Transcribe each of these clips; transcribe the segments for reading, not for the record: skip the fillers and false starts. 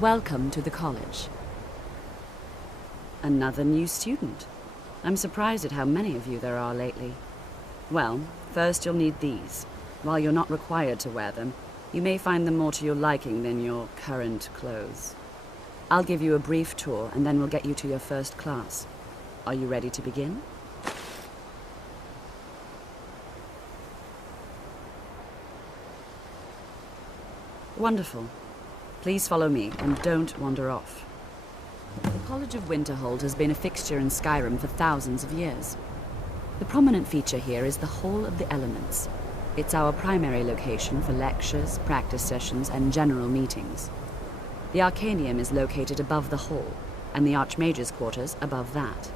Welcome to the college. Another new student. I'm surprised at how many of you there are lately. Well, first you'll need these. While you're not required to wear them, you may find them more to your liking than your current clothes. I'll give you a brief tour, and then we'll get you to your first class. Are you ready to begin? Wonderful. Please follow me, and don't wander off. The College of Winterhold has been a fixture in Skyrim for thousands of years. The prominent feature here is the Hall of the Elements. It's our primary location for lectures, practice sessions, and general meetings. The Arcanium is located above the hall, and the Archmage's quarters above that.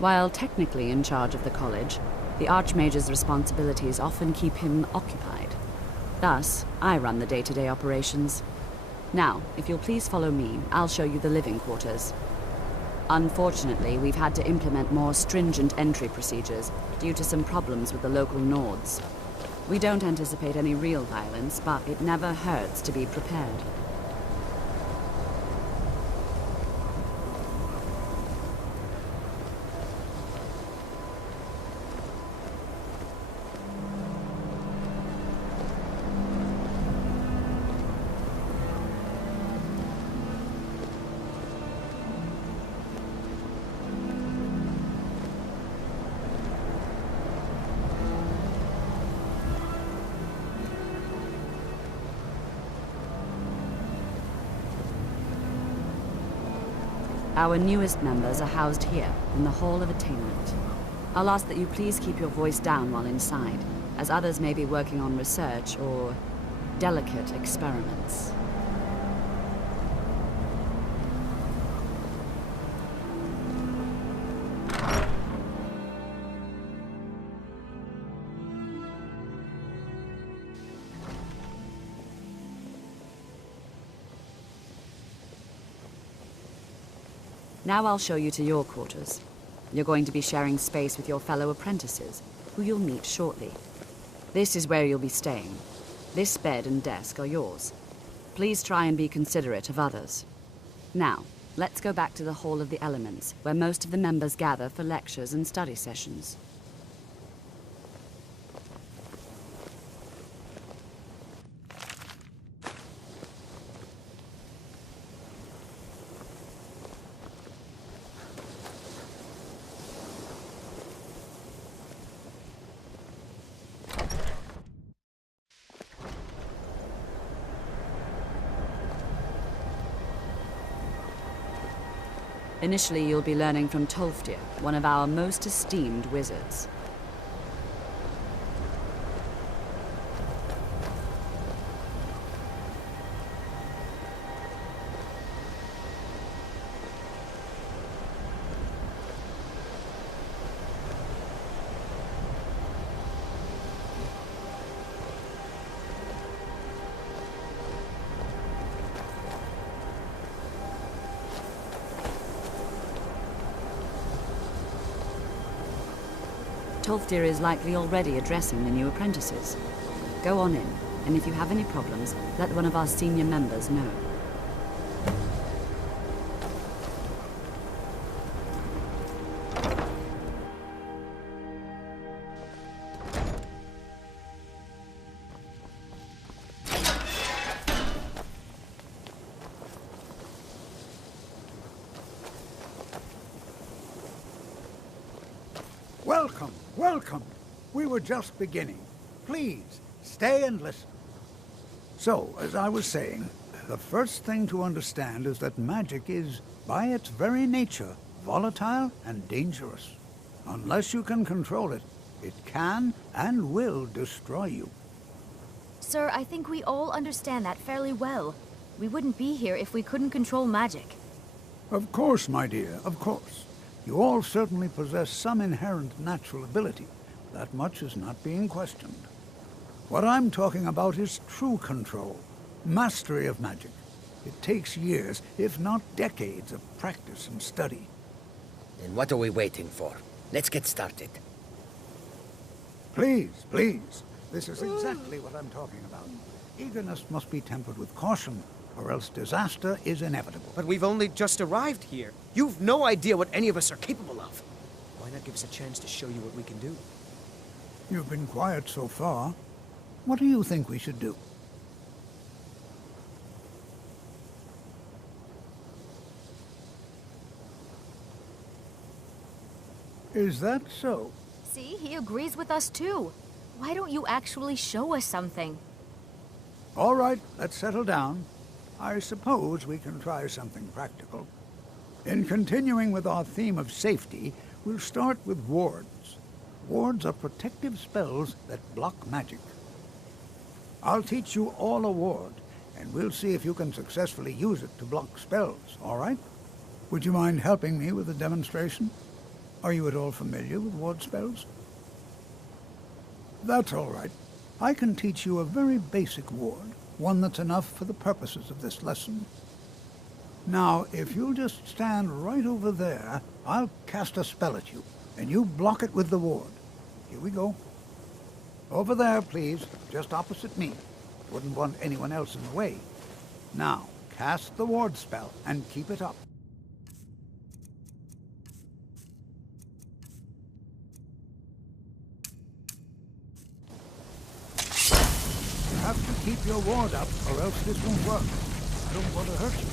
While technically in charge of the college, the Archmage's responsibilities often keep him occupied. Thus, I run the day-to-day operations. Now, if you'll please follow me, I'll show you the living quarters. Unfortunately, we've had to implement more stringent entry procedures due to some problems with the local Nords. We don't anticipate any real violence, but it never hurts to be prepared. Our newest members are housed here, in the Hall of Attainment. I'll ask that you please keep your voice down while inside, as others may be working on research or delicate experiments. Now I'll show you to your quarters. You're going to be sharing space with your fellow apprentices, who you'll meet shortly. This is where you'll be staying. This bed and desk are yours. Please try and be considerate of others. Now, let's go back to the Hall of the Elements, where most of the members gather for lectures and study sessions. Initially, you'll be learning from Tolfdir, one of our most esteemed wizards. Tolfdir is likely already addressing the new apprentices. Go on in, and if you have any problems, let one of our senior members know. Welcome, welcome. We were just beginning. Please, stay and listen. So, as I was saying, the first thing to understand is that magic is, by its very nature, volatile and dangerous. Unless you can control it, it can and will destroy you. Sir, I think we all understand that fairly well. We wouldn't be here if we couldn't control magic. Of course, my dear, of course. You all certainly possess some inherent natural ability. That much is not being questioned. What I'm talking about is true control, mastery of magic. It takes years, if not decades, of practice and study. Then what are we waiting for? Let's get started. Please, please. This is exactly what I'm talking about. Eagerness must be tempered with caution. or else disaster is inevitable. But we've only just arrived here. You've no idea what any of us are capable of. Why not give us a chance to show you what we can do? You've been quiet so far. What do you think we should do? Is that so? See, he agrees with us too. Why don't you actually show us something? All right, let's settle down. I suppose we can try something practical. In continuing with our theme of safety, we'll start with wards. Wards are protective spells that block magic. I'll teach you all a ward, and we'll see if you can successfully use it to block spells, all right? Would you mind helping me with the demonstration? Are you at all familiar with ward spells? That's all right. I can teach you a very basic ward, one that's enough for the purposes of this lesson. Now, if you'll just stand right over there, I'll cast a spell at you, and you block it with the ward. Here we go. Over there, please, just opposite me. Wouldn't want anyone else in the way. Now, cast the ward spell, and keep it up. You have to keep your ward up, or else this won't work. I don't want to hurt you.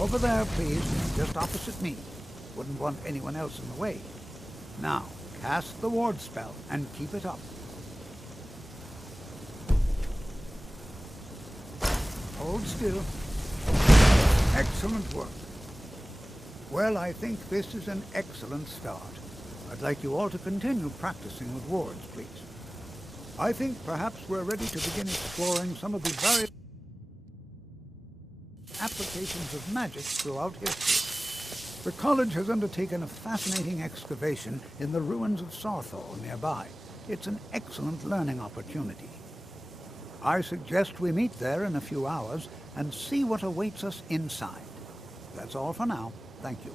Over there, please, just opposite me. Wouldn't want anyone else in the way. Now, cast the ward spell and keep it up. Hold still. Excellent work. Well, I think this is an excellent start. I'd like you all to continue practicing with wards, please. I think perhaps we're ready to begin exploring some of the various applications of magic throughout history. The college has undertaken a fascinating excavation in the ruins of Sarthal nearby. It's an excellent learning opportunity. I suggest we meet there in a few hours and see what awaits us inside. That's all for now. Thank you.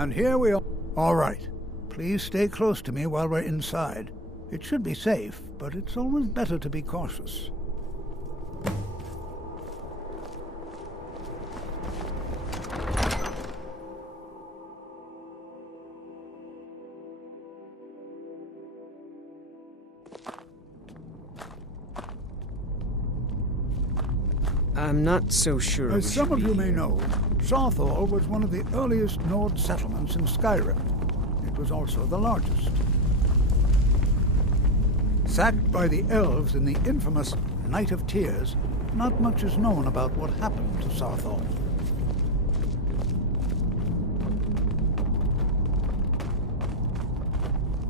And here we are. All right. Please stay close to me while we're inside. It should be safe, but it's always better to be cautious. I'm not so sure. As some of you may know, Southall was one of the earliest Nord settlements in Skyrim. It was also the largest. Sacked by the elves in the infamous Night of Tears, not much is known about what happened to Southall.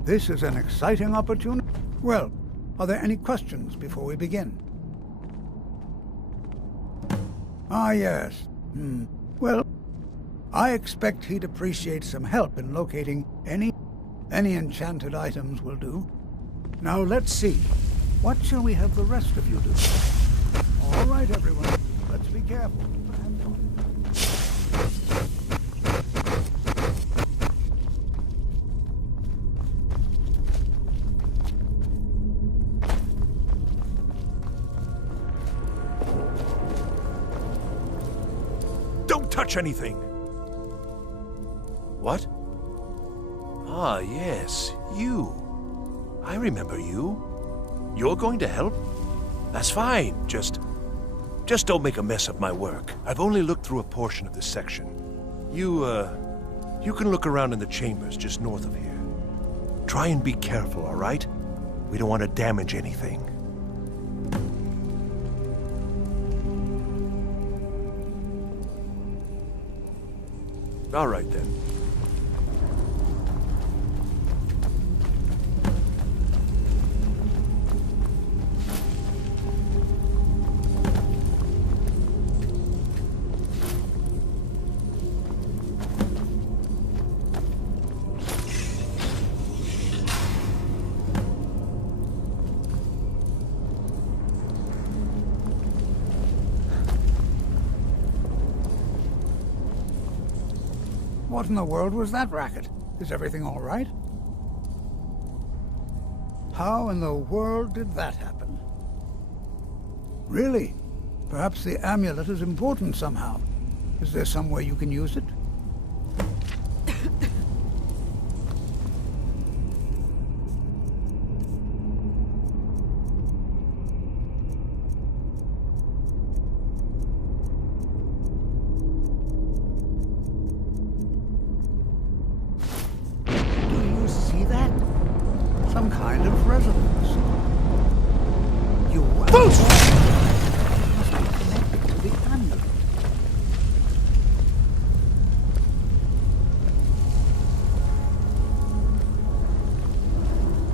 This is an exciting opportunity. Well, are there any questions before we begin? Ah, yes. Well, I expect he'd appreciate some help in locating any enchanted items will do. Now let's see. What shall we have the rest of you do? All right, everyone. Let's be careful. And fun. Don't touch anything! What? Ah, yes, you. I remember you. You're going to help? That's fine. Just don't make a mess of my work. I've only looked through a portion of this section. You can look around in the chambers just north of here. Try and be careful, all right? We don't want to damage anything. All right, then. What in the world was that racket? Is everything all right? How in the world did that happen? Really? Perhaps the amulet is important somehow. Is there some way you can use it? Some kind of resonance. You must be connected to the amulet.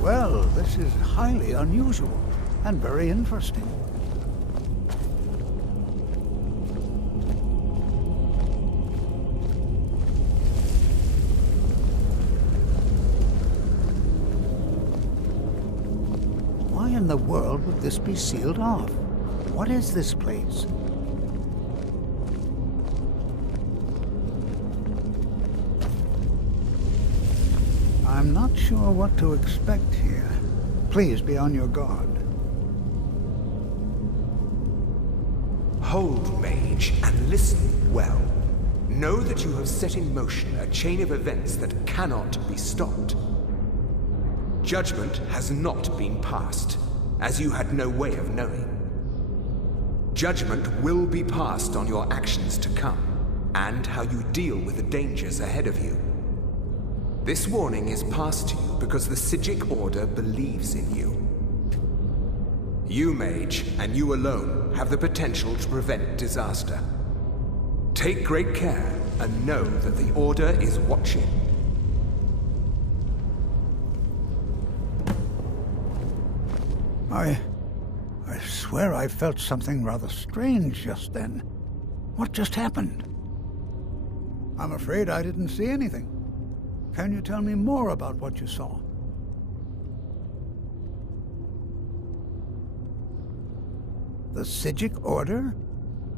Well, this is highly unusual and very interesting. Why in the world would this be sealed off? What is this place? I'm not sure what to expect here. Please be on your guard. Hold, mage, and listen well. Know that you have set in motion a chain of events that cannot be stopped. Judgment has not been passed, as you had no way of knowing. Judgment will be passed on your actions to come, and how you deal with the dangers ahead of you. This warning is passed to you because the Psijic Order believes in you. You, mage, and you alone, have the potential to prevent disaster. Take great care, and know that the Order is watching. I swear I felt something rather strange just then. What just happened? I'm afraid I didn't see anything. Can you tell me more about what you saw? The Psijic Order?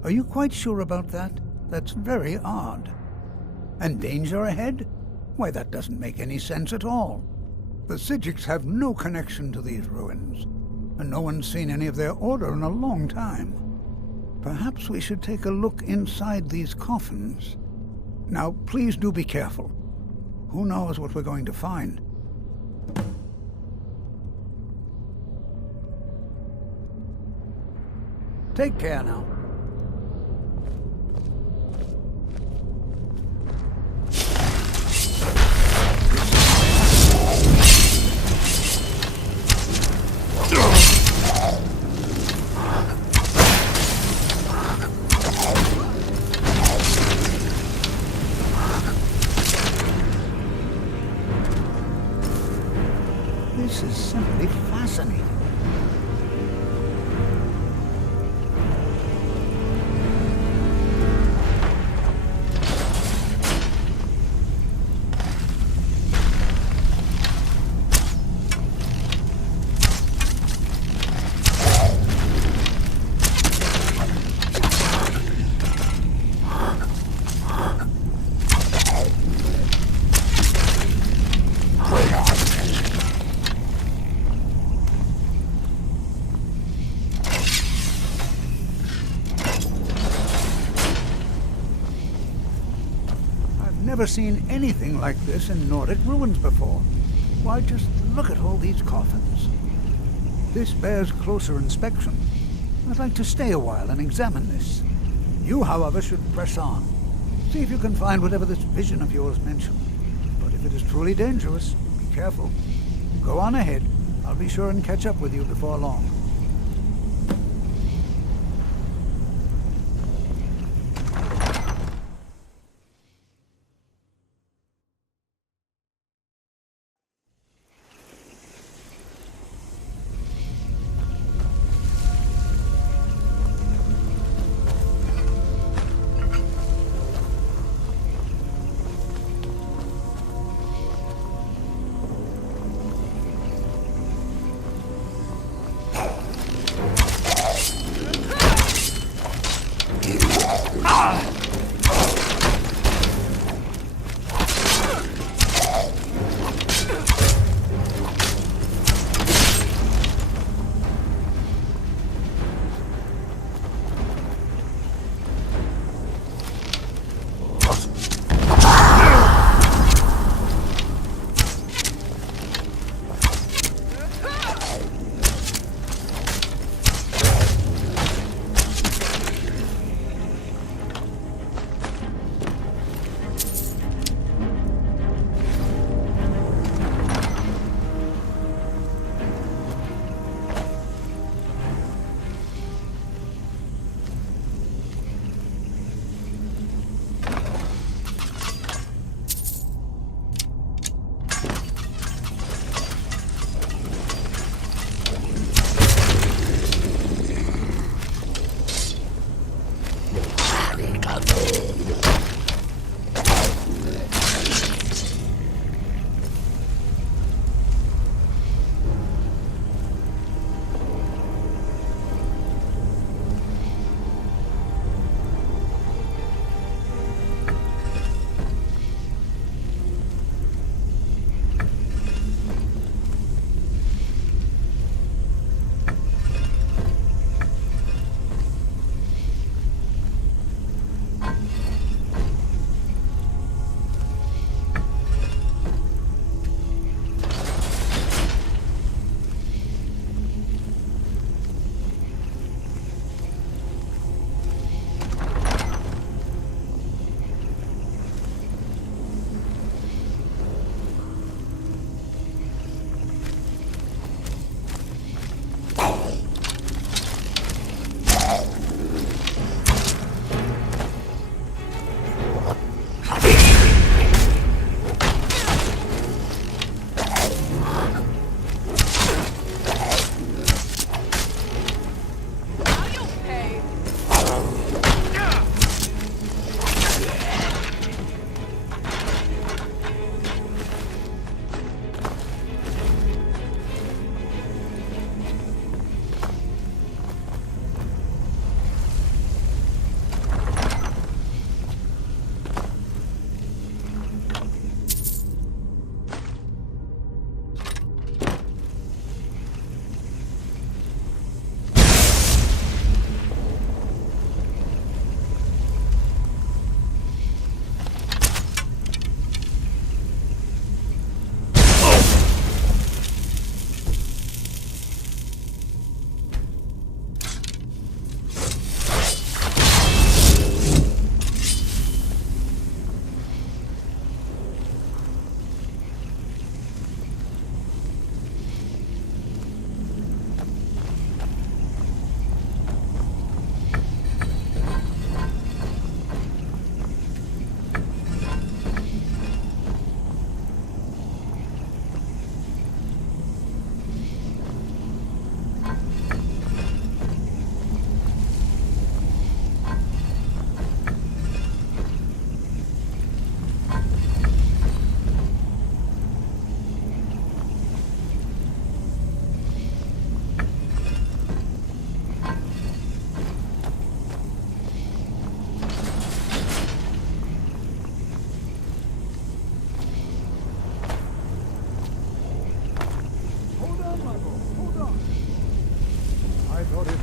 Are you quite sure about that? That's very odd. And danger ahead? Why, that doesn't make any sense at all. The Psijics have no connection to these ruins, and no one's seen any of their order in a long time. Perhaps we should take a look inside these coffins. Now, please do be careful. Who knows what we're going to find? Take care now. This is simply fascinating. Never seen anything like this in Nordic ruins before. Why, just look at all these coffins. This bears closer inspection. I'd like to stay a while and examine this. You, however, should press on. See if you can find whatever this vision of yours mentioned. But if it is truly dangerous, be careful. Go on ahead. I'll be sure and catch up with you before long.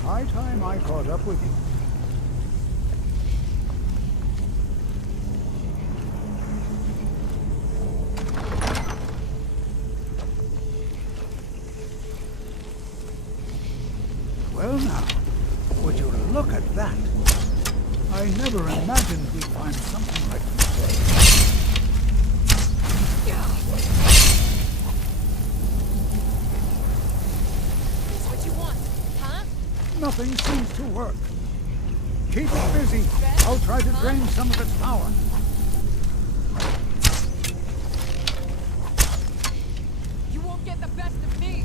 High time I caught up with you. Well now, would you look at that? I never imagined we'd find something like this. That's what you want, huh? Nothing seems to work. Keep it busy. I'll try to drain some of its power. You won't get the best of me.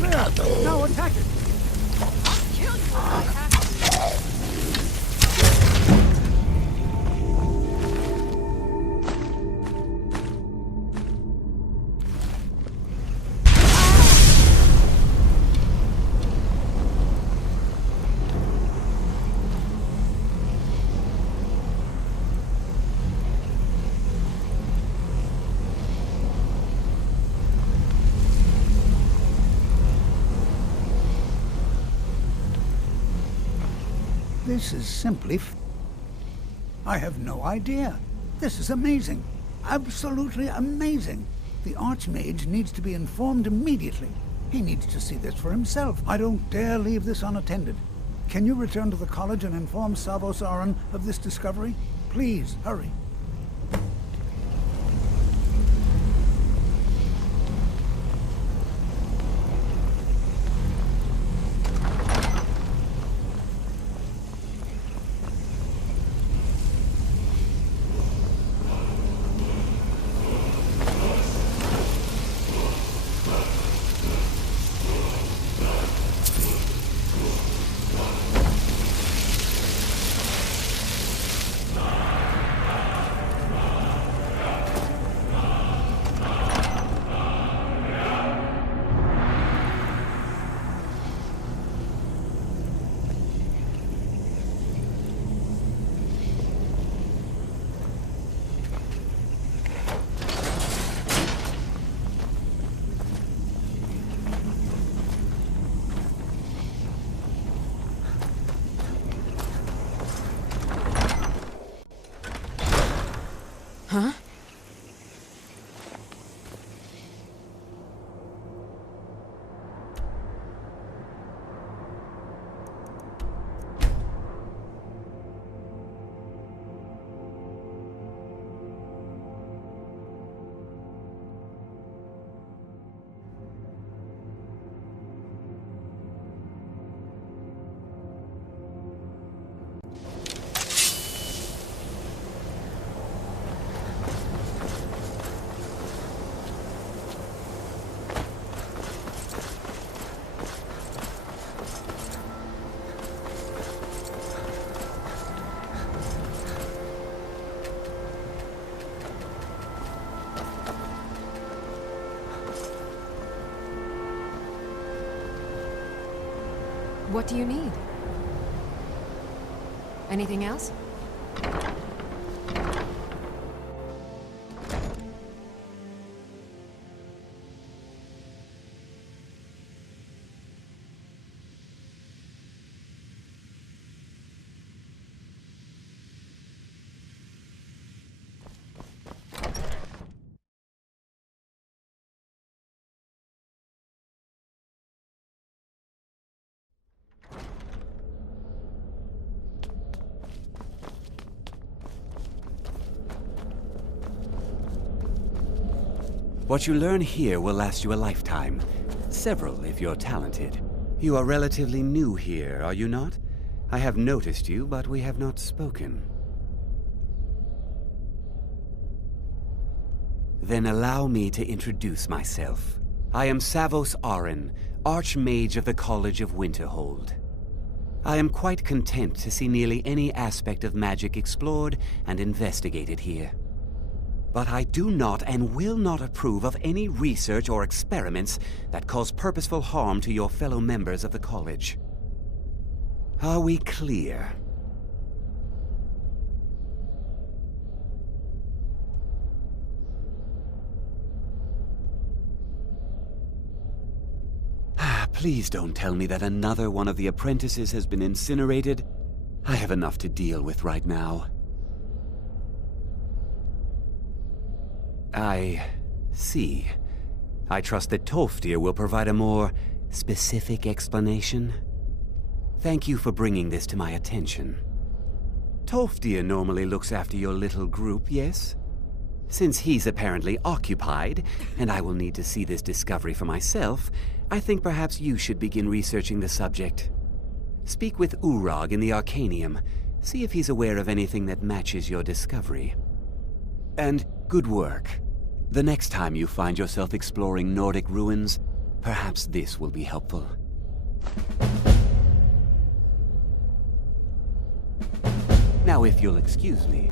There! Now attack it! I'll kill you if I have to. This is simply I have no idea. This is amazing. Absolutely amazing. The Archmage needs to be informed immediately. He needs to see this for himself. I don't dare leave this unattended. Can you return to the college and inform Savos Aran of this discovery? Please, hurry. Huh? What do you need? Anything else? What you learn here will last you a lifetime. Several, if you're talented. You are relatively new here, are you not? I have noticed you, but we have not spoken. Then allow me to introduce myself. I am Savos Aran, Archmage of the College of Winterhold. I am quite content to see nearly any aspect of magic explored and investigated here. But I do not and will not approve of any research or experiments that cause purposeful harm to your fellow members of the college. Are we clear? Please don't tell me that another one of the apprentices has been incinerated. I have enough to deal with right now. I see. I trust that Tolfdir will provide a more specific explanation. Thank you for bringing this to my attention. Tolfdir normally looks after your little group, yes? Since he's apparently occupied, and I will need to see this discovery for myself, I think perhaps you should begin researching the subject. Speak with Urag in the Arcanium. See if he's aware of anything that matches your discovery. And good work. The next time you find yourself exploring Nordic ruins, perhaps this will be helpful. Now, if you'll excuse me,